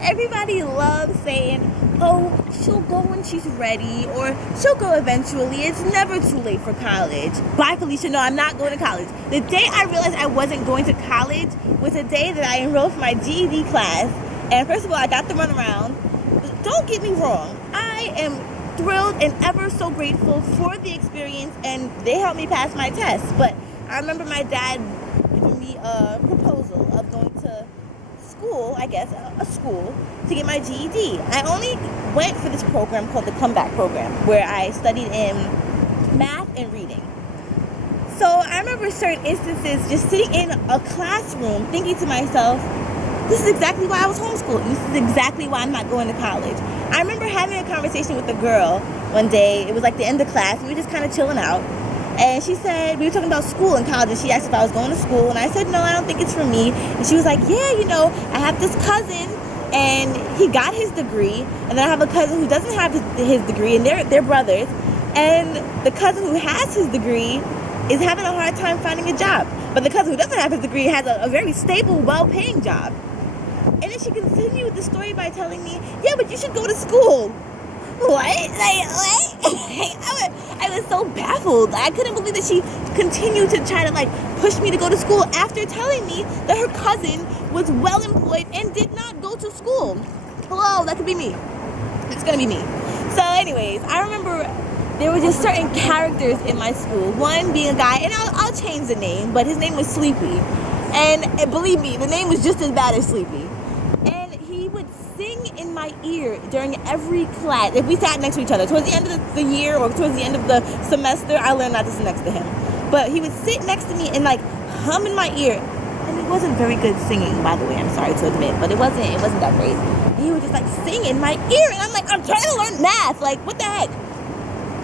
Everybody loves saying, oh, she'll go when she's ready, or she'll go eventually. It's never too late for college. Bye, Felicia. No, I'm not going to college. The day I realized I wasn't going to college was the day that I enrolled for my GED class. And first of all, I got the runaround. Don't get me wrong. I am thrilled and ever so grateful for the experience, and they helped me pass my test. But I remember my dad giving me a proposal of going to school, I guess, a school, to get my GED. I only went for this program called the Comeback Program, where I studied in math and reading. So I remember certain instances just sitting in a classroom thinking to myself, this is exactly why I was homeschooled. This is exactly why I'm not going to college. I remember having a conversation with a girl one day. It was like the end of class. We were just kind of chilling out. And she said, we were talking about school and college, and she asked if I was going to school. And I said, no, I don't think it's for me. And she was like, yeah, I have this cousin, and he got his degree. And then I have a cousin who doesn't have his degree, and they're brothers. And the cousin who has his degree is having a hard time finding a job. But the cousin who doesn't have his degree has a very stable, well-paying job. And then she continued the story by telling me, yeah, but you should go to school. What? What? I was so baffled. I couldn't believe that she continued to try to push me to go to school after telling me that her cousin was well employed and did not go to school. Hello, that could be me. It's gonna be me. So anyways, I remember there were just certain characters in my school. One being a guy, and I'll change the name, but his name was Sleepy. And believe me, the name was just as bad as Sleepy. And he would sing in my ear during every class. If we sat next to each other, towards the end of the year or towards the end of the semester, I learned not to sit next to him. But he would sit next to me and hum in my ear. And it wasn't very good singing, by the way, I'm sorry to admit, but it wasn't that great. And he would just sing in my ear, and I'm like, I'm trying to learn math, what the heck?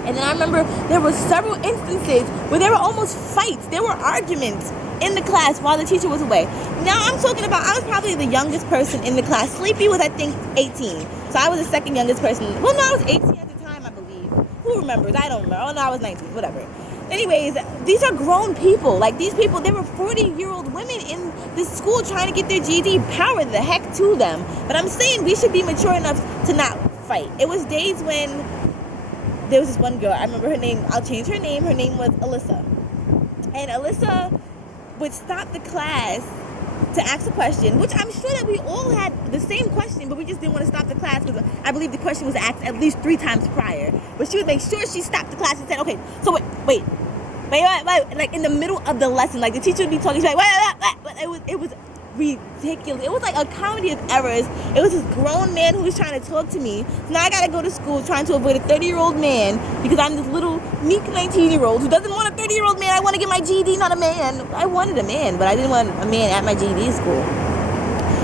And then I remember there were several instances where there were almost fights, there were arguments in the class while the teacher was away. Now I'm talking about, I was probably the youngest person in the class. Sleepy was, I think, 18. So I was the second youngest person. Well, no, I was 18 at the time, I believe. Who remembers? I don't remember. Oh, no, I was 19, whatever. Anyways, these are grown people. These people, there were 40-year-old women in this school trying to get their GED. Power the heck to them. But I'm saying we should be mature enough to not fight. It was days when there was this one girl, I remember her name, I'll change her name was Alyssa. And Alyssa would stop the class to ask a question, which I'm sure that we all had the same question, but we just didn't want to stop the class because I believe the question was asked at least 3 times prior. But she would make sure she stopped the class and said, okay, so wait, in the middle of the lesson, the teacher would be talking, she'd be wait, it was ridiculous. It was a comedy of errors. It was this grown man who was trying to talk to me. So now I gotta go to school trying to avoid a 30-year-old man because I'm this little meek 19-year-old who doesn't want a 30-year-old man. I want to get my GED, not a man. I wanted a man, but I didn't want a man at my GED school.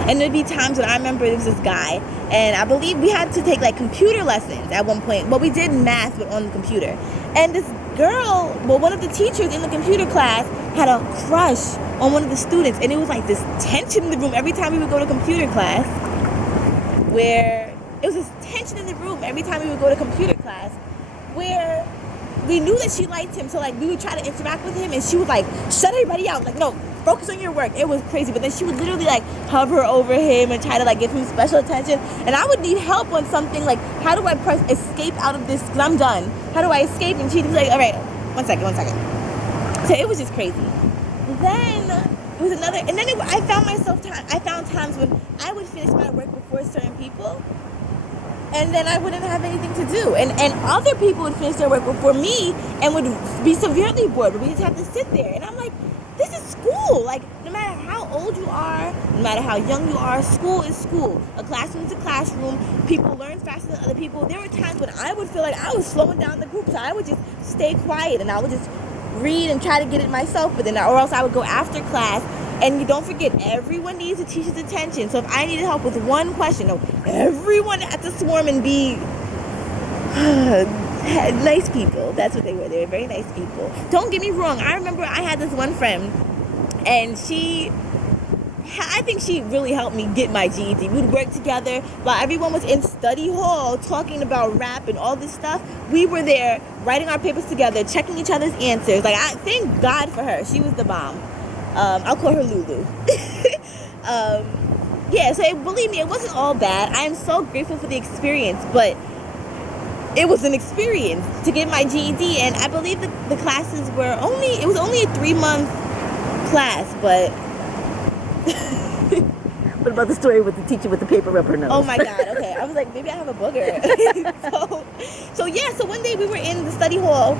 And there'd be times when I remember there was this guy, and I believe we had to take computer lessons at one point. Well, we did math, but on the computer. And this girl, one of the teachers in the computer class had a crush on one of the students, and it was this tension in the room every time we would go to computer class, where we knew that she liked him, so we would try to interact with him, and she would shut everybody out, no, focus on your work. It was crazy. But then she would literally hover over him and try to give him special attention, and I would need help on something how do I press escape out of this because I'm done, how do I escape? And she'd be all right, one second. So it was just crazy. Then it was another, and then I found times when I would finish my work before certain people, and then I wouldn't have anything to do. And other people would finish their work before me and would be severely bored, but we just have to sit there. And I'm like, this is school. No matter how old you are, no matter how young you are, school is school. A classroom is a classroom. People learn faster than other people. There were times when I would feel like I was slowing down the group, so I would just stay quiet and I would just read and try to get it myself, or else I would go after class. And you don't forget, everyone needs a teacher's attention. So if I needed help with one question, everyone had to swarm and be nice people. That's what they were. They were very nice people. Don't get me wrong. I remember I had this one friend, and I think she really helped me get my GED. We'd work together while everyone was in study hall talking about rap and all this stuff. We were there writing our papers together, checking each other's answers. I thank God for her. She was the bomb. I'll call her Lulu. Yeah, so believe me, it wasn't all bad. I am so grateful for the experience, but it was an experience to get my GED, and I believe the classes were it was only a 3-month class, but... What about the story with the teacher with the paper up her nose? Oh my God, okay. I was like, maybe I have a booger. So one day we were in the study hall,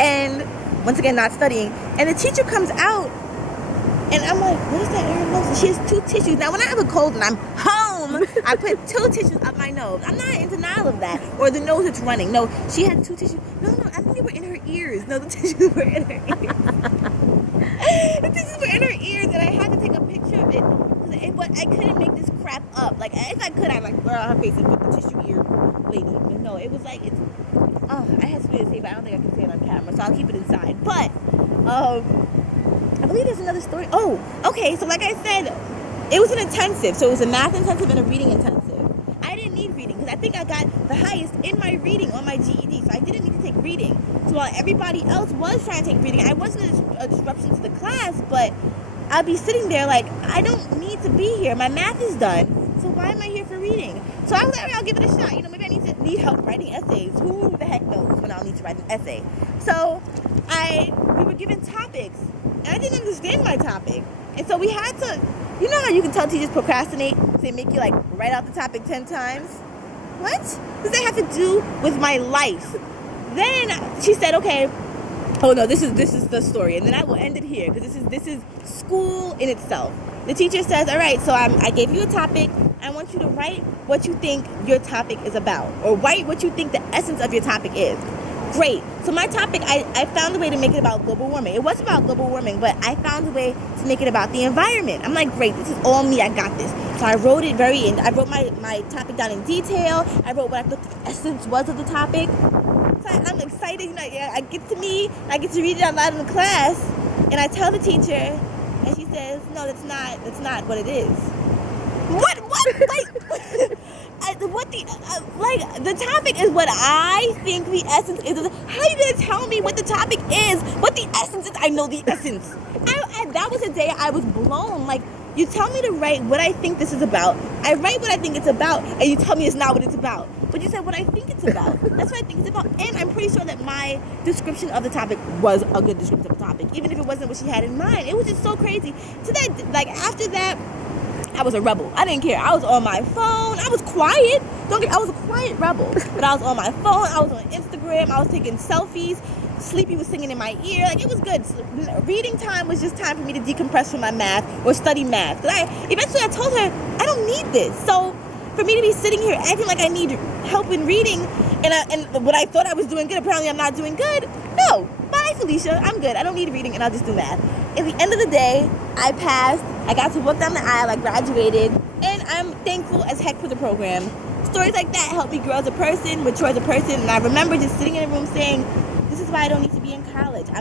and once again, not studying, and the teacher comes out, and I'm like, what is that in her nose? And she has 2 tissues. Now, when I have a cold and I'm home, I put 2 tissues up my nose. I'm not in denial of that. Or the nose that's running. No, she had 2 tissues. No, I think they were in her ears. No, the tissues were in her ears. The tissues were in her ears, and I had to take a picture of it. But I couldn't make this crap up. Like, if I could, I'd like blur out her face and put the tissue ear lady. But no, it was like, I had something to say, but I don't think I can say it on camera, so I'll keep it inside. But, I believe there's another story. Oh, okay, so like I said, it was an intensive. So it was a math intensive and a reading intensive. I didn't need reading, because I think I got the highest in my reading on my GED, so I didn't need to take reading. So while everybody else was trying to take reading, I wasn't a disruption to the class, but I'd be sitting there like, I don't need to be here. My math is done. So why am I here for reading? So I was like, I'll give it a shot. Maybe I need help writing essays. Who the heck knows when I'll need to write an essay? So we were given topics, and I didn't understand my topic. And so we had to, you know how you can tell teachers procrastinate? So they make you like write out the topic 10 times? What does that have to do with my life? Then she said, okay, oh no, this is the story, and then I will end it here, because this is school in itself. The teacher says, all right, so I gave you a topic. I want you to write what you think your topic is about, or write what you think the essence of your topic is. Great. So my topic, I found a way to make it about global warming. It was about global warming, but I found a way to make it about the environment. I'm like, great, this is all me, I got this. So I wrote it I wrote my topic down in detail. I wrote what I thought the essence was of the topic. So I'm excited, I get to read it out loud in the class, and I tell the teacher, and she says, no, that's not what it is. What? Like, the topic is what I think the essence is. How are you going to tell me what the topic is, what the essence is? I know the essence. That was a day I was blown. Like, you tell me to write what I think this is about. I write what I think it's about, and you tell me it's not what it's about. But you said what I think it's about. That's what I think it's about. And I'm pretty sure that my description of the topic was a good description of the topic, even if it wasn't what she had in mind. It was just so crazy. So that, like, after that, I was a rebel. I didn't care. I was on my phone. I was quiet. I was a quiet rebel. But I was on my phone. I was on Instagram. I was taking selfies. Sleepy was singing in my ear. Like, it was good. Reading time was just time for me to decompress from my math or study math. Because eventually I told her, I don't need this. So for me to be sitting here acting like I need help in reading, and what I thought I was doing good, apparently I'm not doing good. No. Bye, Felicia. I'm good. I don't need reading, and I'll just do math. At the end of the day, I passed. I got to walk down the aisle. I graduated, and I'm thankful as heck for the program. Stories like that help me grow as a person, mature as a person, and I remember just sitting in a room saying, this is why I don't need to be in college. I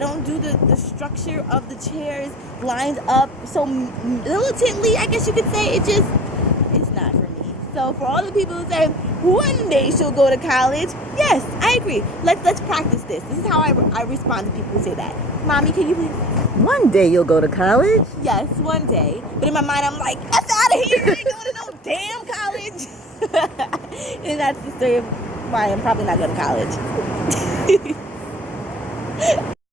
don't do the structure of the chairs lined up so militantly, I guess you could say. It's not for me. So for all the people who say, one day she'll go to college, yes, I agree. Let's practice this. This is how I respond to people who say that. Mommy, can you please? One day you'll go to college? Yes, one day. But in my mind, I'm like, that's out of here. I ain't going to no damn college. And that's the story of why I'm probably not going to college.